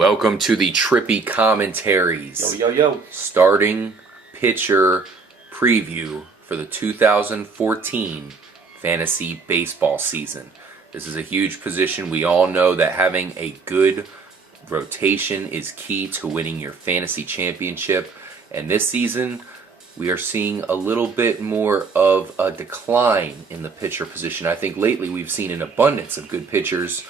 Welcome to the Trippy commentaries. Yo. Starting pitcher preview for the 2014 fantasy baseball season. This is a huge position. We all know that having a good rotation is key to winning your fantasy championship. And this season, we are seeing a little bit more of a decline in the pitcher position. I think lately we've seen an abundance of good pitchers,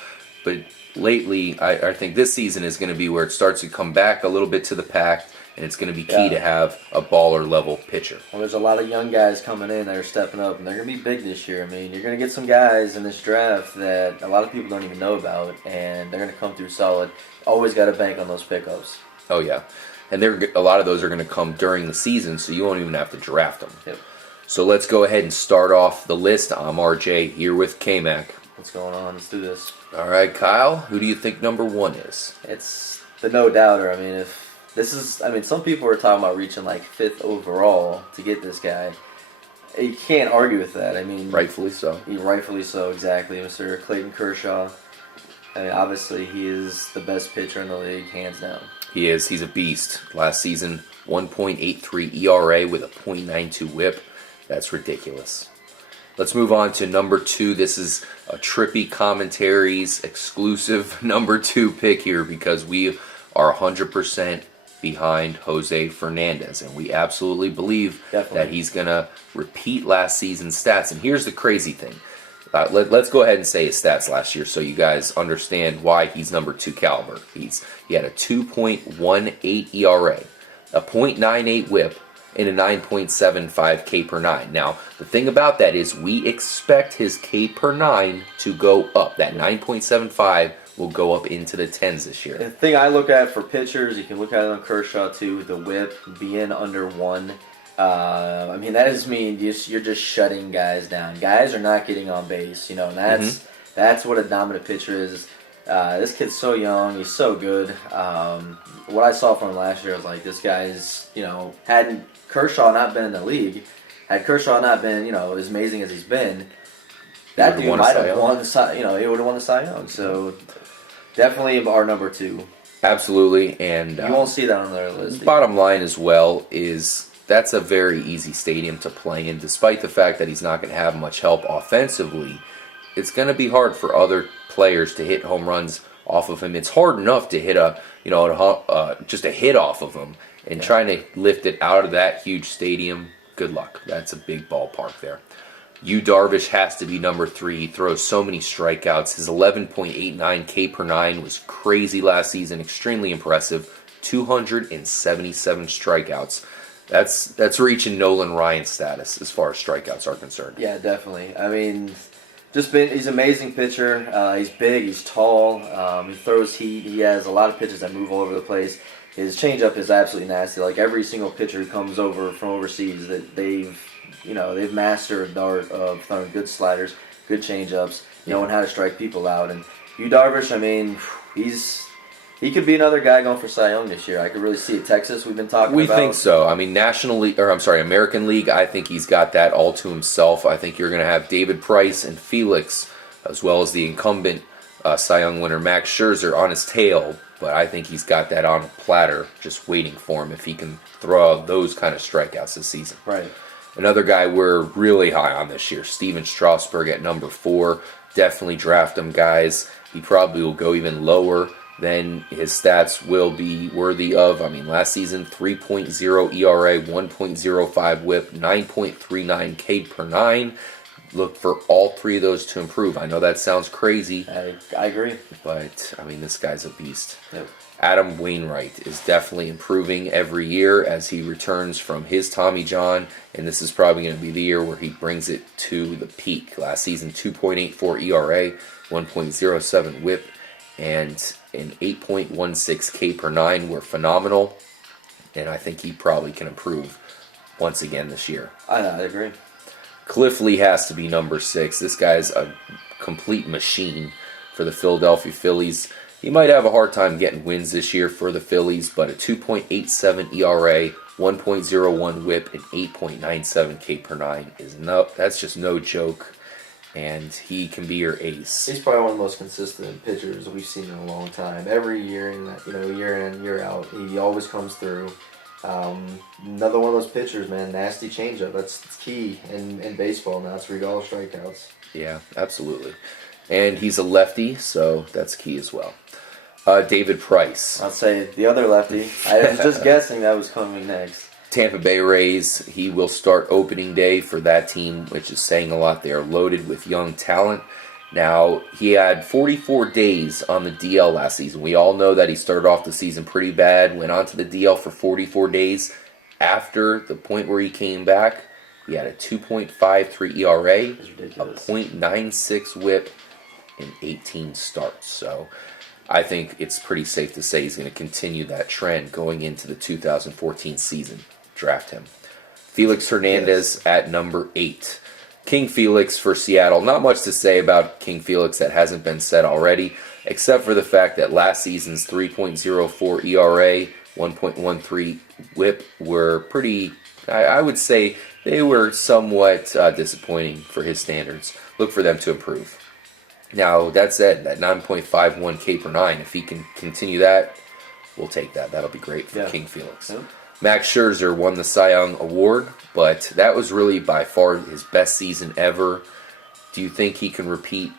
but lately I think this season is going to be where it starts to come back a little bit to the pack, and it's going to be key to have a baller level pitcher. Well, there's a lot of young guys coming in that are stepping up, and they're going to be big this year. I mean, you're going to get some guys in this draft that a lot of people don't even know about, and they're going to come through solid. Always got to bank on those pickups. Oh, yeah. And a lot of those are going to come during the season, so you won't even have to draft them. Yep. So let's go ahead and start off the list. I'm R.J. here with K-Mac. What's going on? Let's do this. All right, Kyle, who do you think number one is? It's the no-doubter. I mean, some people are talking about reaching like 5th overall to get this guy. You can't argue with that. I mean, Rightfully so. Rightfully so, exactly. Mr. Clayton Kershaw. I mean, obviously, he is the best pitcher in the league, hands down. He is. He's a beast. Last season, 1.83 ERA with a .92 whip. That's ridiculous. Let's move on to number 2. This is a Trippy Commentaries exclusive number 2 pick here because we are 100% behind Jose Fernandez, and we absolutely believe that he's going to repeat last season's stats. And here's the crazy thing. Let's go ahead and say his stats last year so you guys understand why he's number 2 caliber. He had a 2.18 ERA, a .98 whip, and a 9.75 K per 9. Now, the thing about that is we expect his K per 9 to go up. That 9.75 will go up into the 10s this year. The thing I look at for pitchers, you can look at it on Kershaw too, the whip being under 1. I mean, that just means you're just shutting guys down. Guys are not getting on base, and that's what a dominant pitcher is. This kid's so young, he's so good. What I saw from him last year was like, this guy's, hadn't Kershaw not been in the league, had Kershaw not been, as amazing as he's been, that dude might have won the he would have won the Cy Young. So definitely our number 2. Absolutely, and you won't see that on their list. Bottom line as well is that's a very easy stadium to play in. Despite the fact that he's not going to have much help offensively, it's going to be hard for other players to hit home runs off of him. It's hard enough to hit just a hit off of him, and trying to lift it out of that huge stadium, good luck. That's a big ballpark there. Darvish has to be number 3. He throws so many strikeouts. His 11.89 K per 9 was crazy last season, extremely impressive. 277 strikeouts. That's reaching Nolan Ryan status as far as strikeouts are concerned. Yeah, definitely. I mean, he's an amazing pitcher. He's big, he's tall, he throws heat. He has a lot of pitches that move all over the place. His changeup is absolutely nasty. Like every single pitcher who comes over from overseas, that they've mastered the art of throwing good sliders, good changeups, knowing how to strike people out. And Darvish, I mean, he could be another guy going for Cy Young this year. I could really see it. Texas, we've been talking about. We think so. I mean, American League, I think he's got that all to himself. I think you're going to have David Price and Felix, as well as the incumbent Cy Young winner Max Scherzer on his tail. But I think he's got that on a platter just waiting for him if he can throw out those kind of strikeouts this season. Right. Another guy we're really high on this year, Steven Strasburg at number 4. Definitely draft him, guys. He probably will go even lower than his stats will be worthy of. I mean, last season, 3.0 ERA, 1.05 whip, 9.39 K per 9. Look for all 3 of those to improve. I know that sounds crazy. I agree. But, I mean, this guy's a beast. Yep. Adam Wainwright is definitely improving every year as he returns from his Tommy John, and this is probably going to be the year where he brings it to the peak. Last season, 2.84 ERA, 1.07 whip, and an 8.16 K per 9 were phenomenal, and I think he probably can improve once again this year. I agree. Cliff Lee has to be number 6. This guy's a complete machine for the Philadelphia Phillies. He might have a hard time getting wins this year for the Phillies, but a 2.87 ERA, 1.01 whip, and 8.97 K per 9 that's just no joke. and he can be your ace. He's probably one of the most consistent pitchers we've seen in a long time. Every year, year in, year out, he always comes through. Another one of those pitchers, man. Nasty changeup. That's key in baseball now. It's where you get all strikeouts. Yeah, absolutely. And he's a lefty, so that's key as well. David Price. I'll say the other lefty. I was just guessing that was coming next. Tampa Bay Rays, he will start opening day for that team, which is saying a lot. They are loaded with young talent. Now, he had 44 days on the DL last season. We all know that he started off the season pretty bad, went on to the DL for 44 days. After the point where he came back, he had a 2.53 ERA, a .96 whip, and 18 starts. So I think it's pretty safe to say he's going to continue that trend going into the 2014 season. Draft him. Felix Hernandez at number 8. King Felix for Seattle. Not much to say about King Felix that hasn't been said already, except for the fact that last season's 3.04 ERA, 1.13 whip were pretty, I would say they were somewhat disappointing for his standards. Look for them to improve. Now, that said, that 9.51 K per 9, if he can continue that, we'll take that. That'll be great for King Felix. Yeah. Max Scherzer won the Cy Young Award, but that was really by far his best season ever. Do you think he can repeat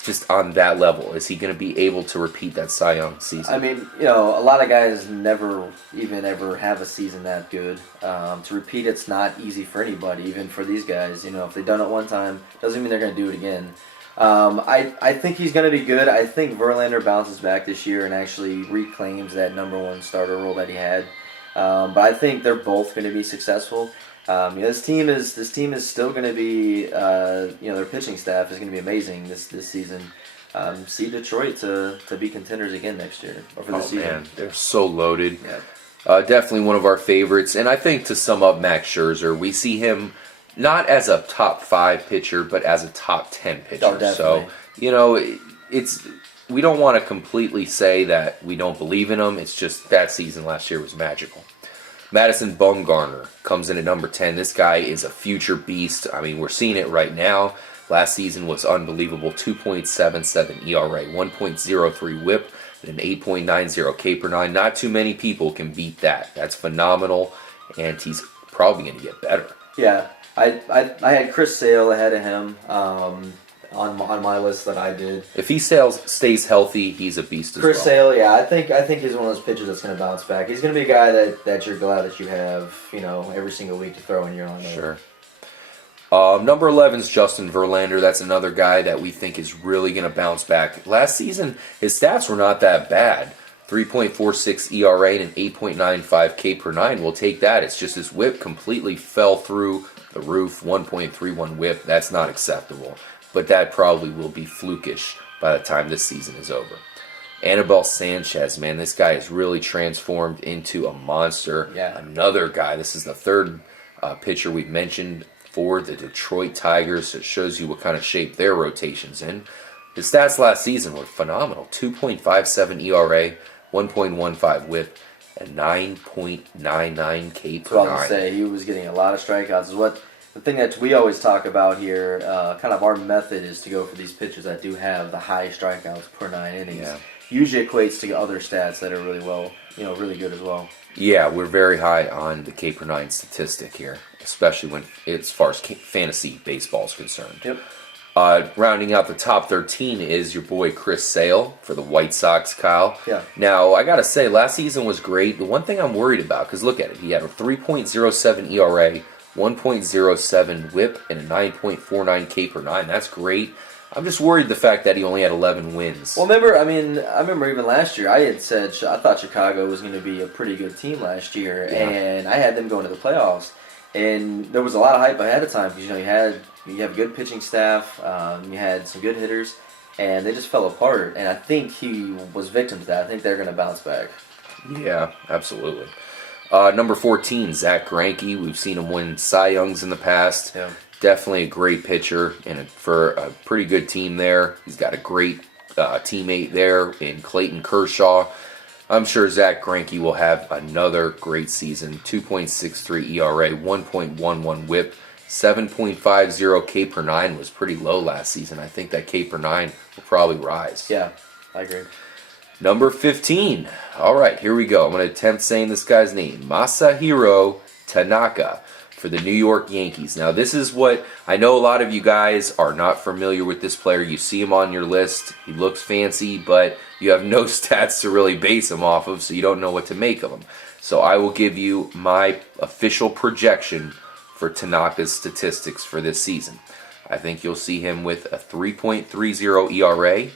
just on that level? Is he going to be able to repeat that Cy Young season? I mean, a lot of guys never even ever have a season that good. To repeat it's not easy for anybody, even for these guys. If they've done it one time, doesn't mean they're going to do it again. I think he's going to be good. I think Verlander bounces back this year and actually reclaims that number one starter role that he had. But I think they're both going to be successful. This team is still going to be, their pitching staff is going to be amazing this season. See Detroit to be contenders again next year or for this season. Man, they're so loaded. Yeah. Definitely one of our favorites. And I think to sum up Max Scherzer, we see him not as a top 5 pitcher, but as a top 10 pitcher. Oh, definitely. So, we don't want to completely say that we don't believe in him. It's just that season last year was magical. Madison Bumgarner comes in at number 10. This guy is a future beast. I mean, we're seeing it right now. Last season was unbelievable. 2.77 ERA, 1.03 whip, and an 8.90 K per 9. Not too many people can beat that. That's phenomenal, and he's probably going to get better. Yeah, I had Chris Sale ahead of him. On my list that I did. If he stays healthy, he's a beast as well. Chris Sale, yeah, I think he's one of those pitchers that's going to bounce back. He's going to be a guy that you're glad that you have, every single week to throw in your lineup. Sure. Number 11 is Justin Verlander. That's another guy that we think is really going to bounce back. Last season, his stats were not that bad. 3.46 ERA and an 8.95 K per 9. We'll take that. It's just his whip completely fell through the roof. 1.31 whip. That's not acceptable. But that probably will be flukish by the time this season is over. Anibal Sanchez, man, this guy is really transformed into a monster. Yeah. Another guy. This is the third pitcher we've mentioned for the Detroit Tigers. It shows you what kind of shape their rotation's in. His stats last season were phenomenal. 2.57 ERA, 1.15 whip, and 9.99 K per 9. I was going to say, he was getting a lot of strikeouts. The thing that we always talk about here, kind of our method is to go for these pitchers that do have the high strikeouts per 9 innings. Yeah. Usually equates to other stats that are really good as well. Yeah, we're very high on the K per 9 statistic here, especially as far as fantasy baseball is concerned. Yep. Rounding out the top 13 is your boy Chris Sale for the White Sox, Kyle. Yeah. Now, I got to say, last season was great. The one thing I'm worried about, because look at it, he had a 3.07 ERA, 1.07 whip, and a 9.49 K per 9. That's great. I'm just worried the fact that he only had 11 wins. Well, I remember even last year I had said I thought Chicago was going to be a pretty good team last year, and I had them going to the playoffs. And there was a lot of hype ahead of time because you have a good pitching staff, you had some good hitters, and they just fell apart. And I think he was victim to that. I think they're going to bounce back. Yeah, absolutely. Number 14, Zack Greinke. We've seen him win Cy Youngs in the past. Yeah. Definitely a great pitcher and for a pretty good team there. He's got a great teammate there in Clayton Kershaw. I'm sure Zack Greinke will have another great season. 2.63 ERA, 1.11 whip, 7.50 K per nine was pretty low last season. I think that K per nine will probably rise. Yeah, I agree. Number 15. All right, here we go. I'm going to attempt saying this guy's name. Masahiro Tanaka for the New York Yankees. Now, this is what I know a lot of you guys are not familiar with this player. You see him on your list. He looks fancy, but you have no stats to really base him off of, so you don't know what to make of him. So I will give you my official projection for Tanaka's statistics for this season. I think you'll see him with a 3.30 ERA,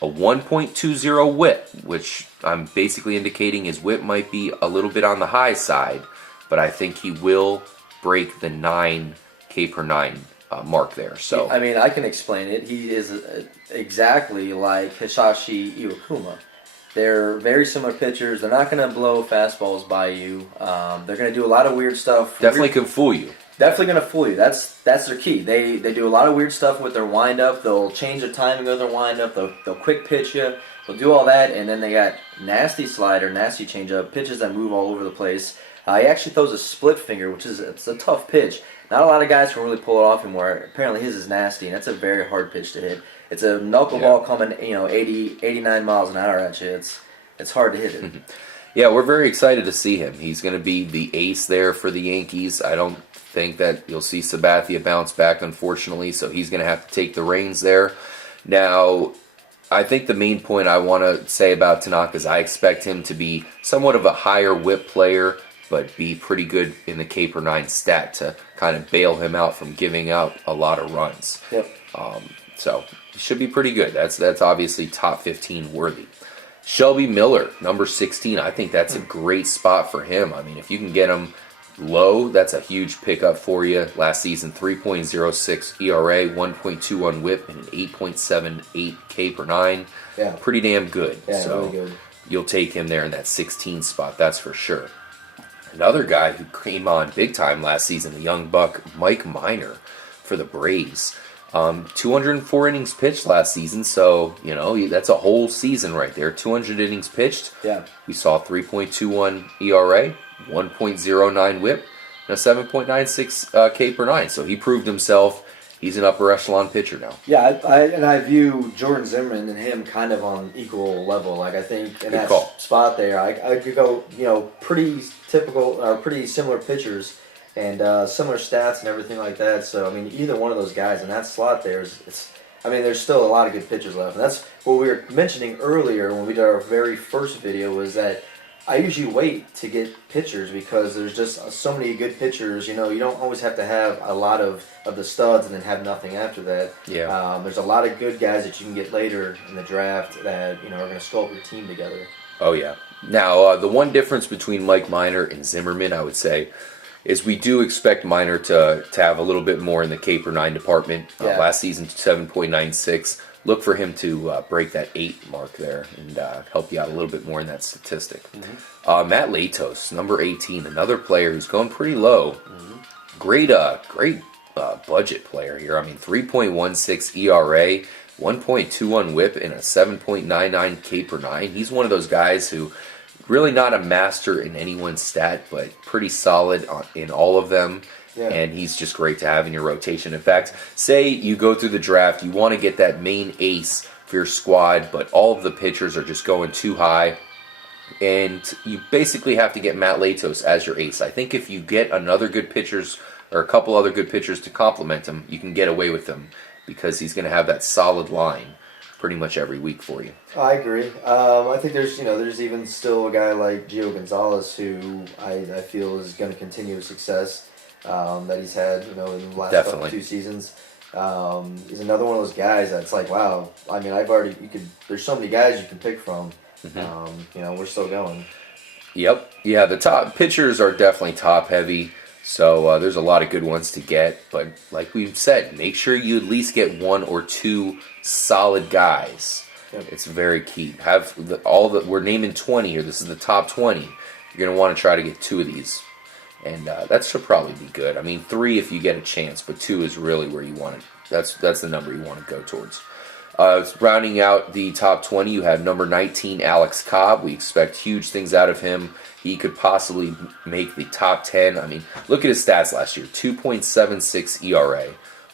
a 1.20 whip, which I'm basically indicating his whip might be a little bit on the high side, but I think he will break the 9 K per 9 mark there. So I mean, I can explain it. He is exactly like Hisashi Iwakuma. They're very similar pitchers. They're not going to blow fastballs by you. They're going to do a lot of weird stuff. Definitely can fool you. Definitely going to fool you. That's their key. They do a lot of weird stuff with their windup. They'll change the timing of their windup. They'll quick pitch you. They'll do all that, and then they got nasty slider, nasty changeup, pitches that move all over the place. He actually throws a split finger, which is it's a tough pitch. Not a lot of guys can really pull it off anymore. Apparently his is nasty, and that's a very hard pitch to hit. It's a knuckleball coming, 80, 89 miles an hour at you. It's hard to hit it. Yeah, we're very excited to see him. He's going to be the ace there for the Yankees. I don't think that you'll see Sabathia bounce back, unfortunately, so he's going to have to take the reins there. Now, I think the main point I want to say about Tanaka is I expect him to be somewhat of a higher whip player, but be pretty good in the K per 9 stat to kind of bail him out from giving out a lot of runs. Yep. So he should be pretty good. That's obviously top 15 worthy. Shelby Miller, number 16. I think that's a great spot for him. I mean, if you can get him low, that's a huge pickup for you. Last season, 3.06 ERA, 1.21 WHIP, and an 8.78 K per 9. Yeah. Pretty damn good. Yeah, so really good. You'll take him there in that 16 spot, that's for sure. Another guy who came on big time last season, the young buck, Mike Minor for the Braves. 204 innings pitched last season, so, that's a whole season right there. 200 innings pitched. Yeah. We saw 3.21 ERA, 1.09 WHIP, and a 7.96 K per 9. So he proved himself. He's an upper echelon pitcher now. Yeah, I view Jordan Zimmerman and him kind of on equal level. Like, I think in that spot there, I could go, pretty typical or pretty similar pitchers and similar stats and everything like that. So, I mean, either one of those guys in that slot there there's still a lot of good pitchers left. And that's what we were mentioning earlier when we did our very first video, was that I usually wait to get pitchers because there's just so many good pitchers. You don't always have to have a lot of the studs and then have nothing after that. Yeah. There's a lot of good guys that you can get later in the draft that are going to sculpt your team together. Oh, yeah. Now, the one difference between Mike Minor and Zimmerman, I would say, is we do expect Minor to have a little bit more in the K per 9 department. Yeah. Last season, 7.96. Look for him to break that 8 mark there and help you out a little bit more in that statistic. Mm-hmm. Matt Latos, number 18, another player who's going pretty low. Mm-hmm. Great budget player here. I mean, 3.16 ERA, 1.21 WHIP, and a 7.99 K per 9. He's one of those guys who really not a master in anyone's stat, but pretty solid in all of them. Yeah. And he's just great to have in your rotation. In fact, say you go through the draft, you want to get that main ace for your squad, but all of the pitchers are just going too high, and you basically have to get Matt Latos as your ace. I think if you get another good pitchers or a couple other good pitchers to complement him, you can get away with him because he's going to have that solid line pretty much every week for you. I agree. I think there's even still a guy like Gio Gonzalez who I feel is going to continue his success that he's had, in the last 2 seasons. He's another one of those guys that's like, wow. I mean, there's so many guys you can pick from. Mm-hmm. We're still going. Yep. Yeah, the top pitchers are definitely top heavy. So there's a lot of good ones to get. But like we've said, make sure you at least get 1 or 2 solid guys. Yep. It's very key. We're naming 20 here. This is the top 20. You're going to want to try to get 2 of these. And that should probably be good. I mean, 3 if you get a chance, but 2 is really where you want it. That's the number you want to go towards. Rounding out the top 20, you have number 19, Alex Cobb. We expect huge things out of him. He could possibly make the top 10. I mean, look at his stats last year. 2.76 ERA,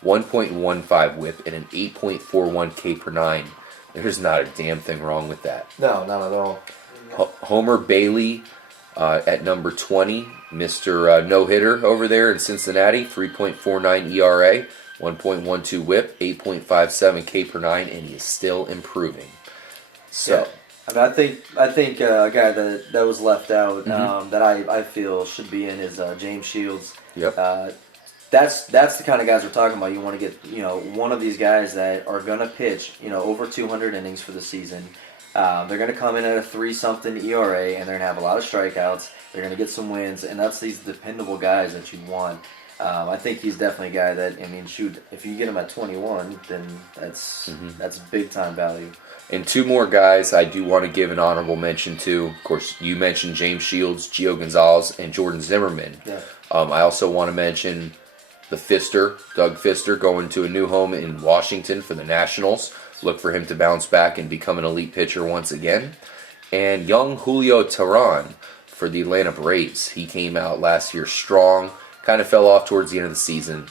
1.15 whip, and an 8.41 K per nine. There's not a damn thing wrong with that. No, not at all. Homer Bailey at number 20, Mr. No-hitter over there in Cincinnati, 3.49 ERA, 1.12 whip, 8.57 K per nine, and he is still improving. So, yeah. I mean, I think a guy that was left out that I feel should be in is James Shields. Yep. That's the kind of guys we're talking about. You want to get one of these guys that are gonna pitch over 200 innings for the season. They're gonna come in at a 3-something ERA, and they're gonna have a lot of strikeouts. They're gonna get some wins, and that's these dependable guys that you want. I think he's definitely a guy that, I mean, shoot, if you get him at 21, then that's big time value. And two more guys I do want to give an honorable mention to. Of course, you mentioned James Shields, Gio Gonzalez, and Jordan Zimmerman. Yeah. I also want to mention the Fister, Doug Fister, going to a new home in Washington for the Nationals. Look for him to bounce back and become an elite pitcher once again. And young Julio Teheran for the Atlanta Braves. He came out last year strong. Kind of fell off towards the end of the season.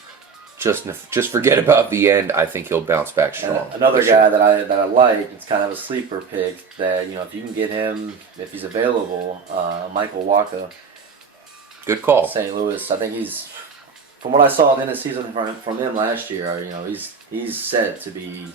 Just forget about the end. I think he'll bounce back strong. And another guy that I like, it's kind of a sleeper pick that if you can get him, if he's available, Michael Wacha. Good call. St. Louis. I think he's, from what I saw at the end of the season from him last year, he's set to be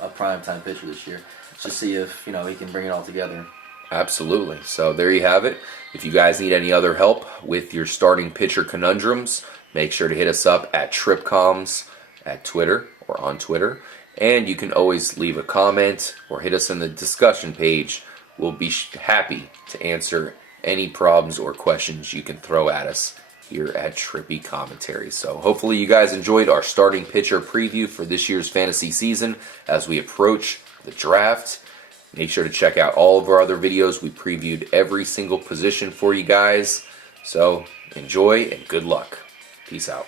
a primetime pitcher this year. Just see if he can bring it all together. Absolutely. So there you have it. If you guys need any other help with your starting pitcher conundrums, make sure to hit us up at TripComs at Twitter or on Twitter. And you can always leave a comment or hit us in the discussion page. We'll be happy to answer any problems or questions you can throw at us here at Trippy Commentary. So hopefully you guys enjoyed our starting pitcher preview for this year's fantasy season as we approach the draft. Make sure to check out all of our other videos. We previewed every single position for you guys. So enjoy and good luck. Peace out.